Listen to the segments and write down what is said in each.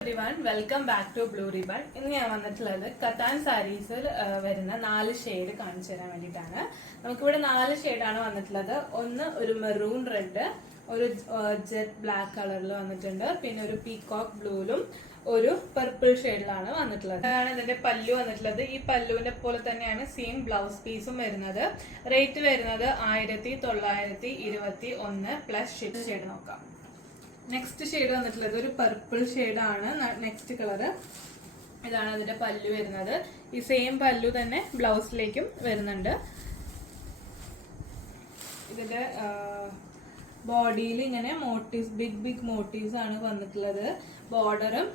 everyone, welcome back to Blue Ribbon. ഇന്ന് ഞാൻ വന്നിട്ടുള്ളത് കത്താൻ സാരീസിൽ വരുന്ന 4 ഷെയ്ഡ് കാണിച്ചു തരാൻ വേണ്ടിയിട്ടാണ്. നമുക്കിവിടെ 4 ഷെയ്ഡാണ് വന്നിട്ടുള്ളത്. ഒന്ന് ഒരു മെറൂൺ റെഡ്, ഒരു ജെറ്റ് ബ്ലാക്ക് കളറിൽ വന്നിട്ടുണ്ട്, പിന്നെ ഒരു പീകോക്ക് ബ്ലൂയിലും ഒരു പർപ്പിൾ ഷെയ്ഡിലാണ് വന്നിട്ടുള്ളത്. അതാണ് ഇതിന്റെ പല്ലു വന്നിട്ടുള്ളത്. ഈ പല്ലുവിന്റെ പോലെ തന്നെയാണ് സെയിം ബ്ലൗസ് പീസും വരുന്നത്. റേറ്റ് വരുന്നത് 1921 പ്ലസ് ഷിപ്പ്. ഷെയ്ഡ് നോക്കാം. നെക്സ്റ്റ് ഷെയ്ഡ് വന്നിട്ടുള്ളത് ഒരു പർപ്പിൾ ഷെയ്ഡാണ്. നെക്സ്റ്റ് കളറ് ഇതാണ് അതിന്റെ പല്ലു വരുന്നത്. ഈ സെയിം പല്ലു തന്നെ ബ്ലൗസിലേക്കും വരുന്നുണ്ട്. ഇതിന്റെ ബോഡിയിൽ ഇങ്ങനെ മോട്ടീവ്സ്, ബിഗ് മോട്ടീവ്സ് ആണ് വന്നിട്ടുള്ളത്. ബോർഡറും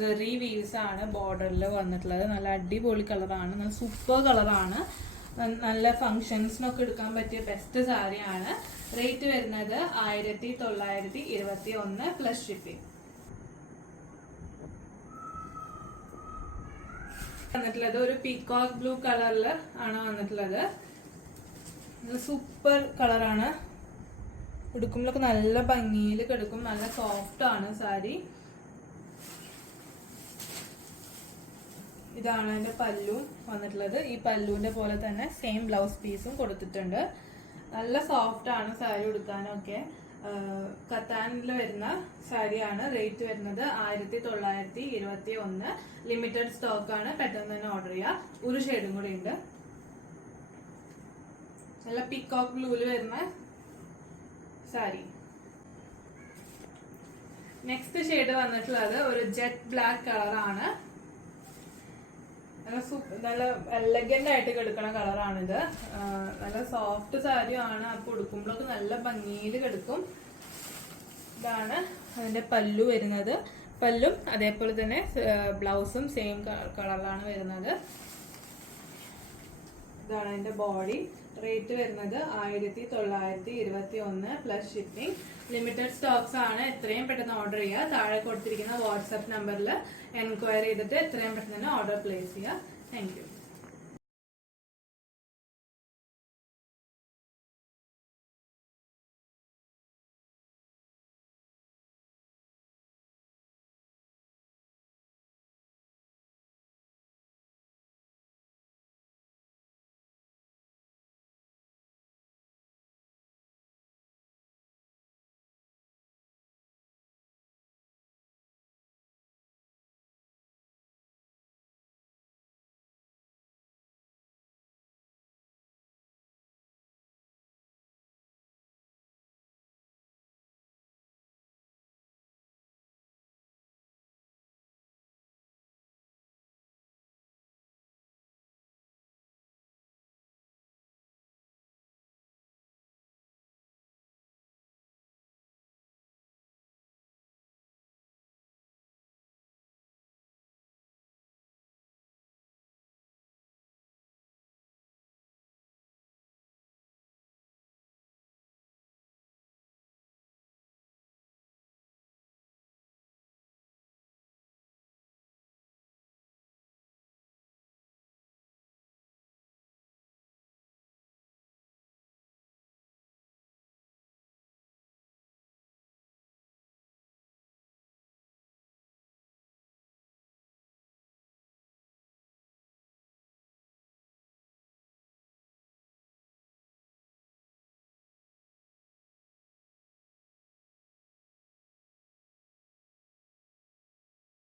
ജെറി വീവ്സ് ആണ് ബോർഡറിൽ വന്നിട്ടുള്ളത്. നല്ല അടിപൊളി കളറാണ്, നല്ല സൂപ്പർ കളറാണ്. നല്ല ഫങ്ഷൻസിനൊക്കെ എടുക്കാൻ പറ്റിയ ബെസ്റ്റ് സാരിയാണ്. റേറ്റ് വരുന്നത് 1921 പ്ലസ് ഷിപ്പിംഗ്. വന്നിട്ടുള്ളത് ഒരു പീകോക്ക് ബ്ലൂ കളറിൽ ആണ് വന്നിട്ടുള്ളത്. സൂപ്പർ കളറാണ്. ഉടുക്കുമ്പോഴൊക്കെ നല്ല ഭംഗിയിൽ കിടക്കും. നല്ല സോഫ്റ്റ് ആണ് സാരി. ഇതാണ് അതിന്റെ പല്ലു വന്നിട്ടുള്ളത്. ഈ പല്ലുവിന്റെ പോലെ തന്നെ സെയിം ബ്ലൗസ് പീസും കൊടുത്തിട്ടുണ്ട്. നല്ല സോഫ്റ്റ് ആണ് സാരി ഉടുക്കാനൊക്കെ. കത്താനിൽ വരുന്ന സാരിയാണ്. റേറ്റ് വരുന്നത് 1921. ലിമിറ്റഡ് സ്റ്റോക്ക് ആണ്. പെട്ടെന്ന് തന്നെ ഓർഡർ ചെയ്യുക. ഒരു ഷെയ്ഡും കൂടി ഉണ്ട്. നല്ല പീകോക്ക് ബ്ലൂവിൽ വരുന്ന സാരി. നെക്സ്റ്റ് ഷെയ്ഡ് വന്നിട്ടുള്ളത് ഒരു ജെറ്റ് ബ്ലാക്ക് കളറാണ്. നല്ല എലഗന്റ് ആയിട്ട് കിടക്കണ കളറാണിത്. നല്ല സോഫ്റ്റ് സാരിയാണ്. അപ്പൊ ഉടുക്കുമ്പോഴൊക്കെ നല്ല ഭംഗിയിൽ കിടക്കും. ഇതാണ് അതിന്റെ പല്ലു വരുന്നത്. പല്ലും അതേപോലെ തന്നെ ബ്ലൗസും സെയിം കളറിലാണ് വരുന്നത്. ഇതാണ് അതിന്റെ ബോഡി. റേറ്റ് വരുന്നത് 1921 പ്ലസ് ഷിപ്പിംഗ്. ലിമിറ്റഡ് സ്റ്റോക്സ് ആണ്. എത്രയും പെട്ടെന്ന് ഓർഡർ ചെയ്യുക. താഴെ കൊടുത്തിരിക്കുന്ന വാട്സാപ്പ് നമ്പറിൽ എൻക്വയറി ചെയ്തിട്ട് എത്രയും പെട്ടെന്ന് തന്നെ ഓർഡർ പ്ലേസ് ചെയ്യുക. Thank you.